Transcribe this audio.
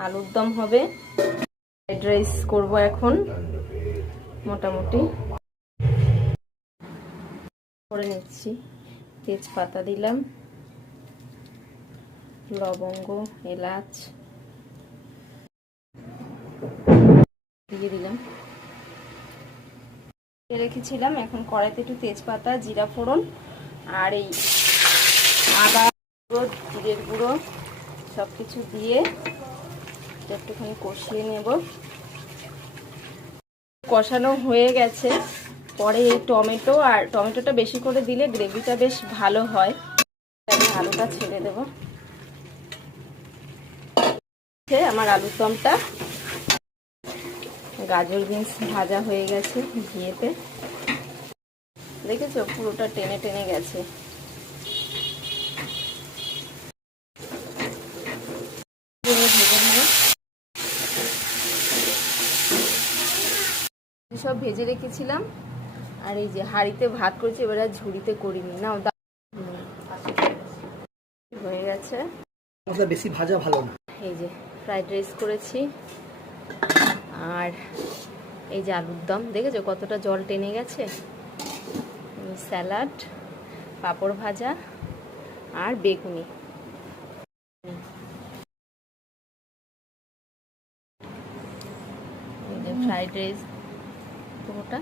আলুর দম হবে। ফ্রাইড রাইস করবো এখন মোটামুটি করে নিচ্ছি। তেজপাতা দিলাম, লবঙ্গ, এলাচ দিয়ে দিলাম, রেখেছিলাম। এখন কড়াইতে একটু তেজপাতা, জিরা ফোড়ন আর এই আদা গুঁড়ো, জিরের গুঁড়ো সব কিছু দিয়ে একটুখানি কষিয়ে নেব। কষানো হয়ে গেছে। পরে এই টমেটো, আর টমেটোটা বেশি করে দিলে গ্রেভিটা বেশ ভালো হয়। আমি আলুটা ছেড়ে দেব। আমার আলুর দমটা, গাজর বিনস ভাজা হয়ে গেছে ঘিয়েতে, দেখেছো পুরোটা টেনে টেনে গেছে। সব ভেজে রেখেছিলাম। আর এই যে হাঁড়িতে ভাত করেছি, এবার আর ঝুড়িতে করিনি। নাও হয়ে গেছে। বেশি ভাজা ভালো না। এই যে ফ্রাইড রাইস করেছি, আর এই যে আলুর দম, দেখেছো কতটা জল টেনে গেছে। স্যালাড, পাঁপড় ভাজা আর বেগুনি। এই যে ফ্রাইড রাইস পুরোটা।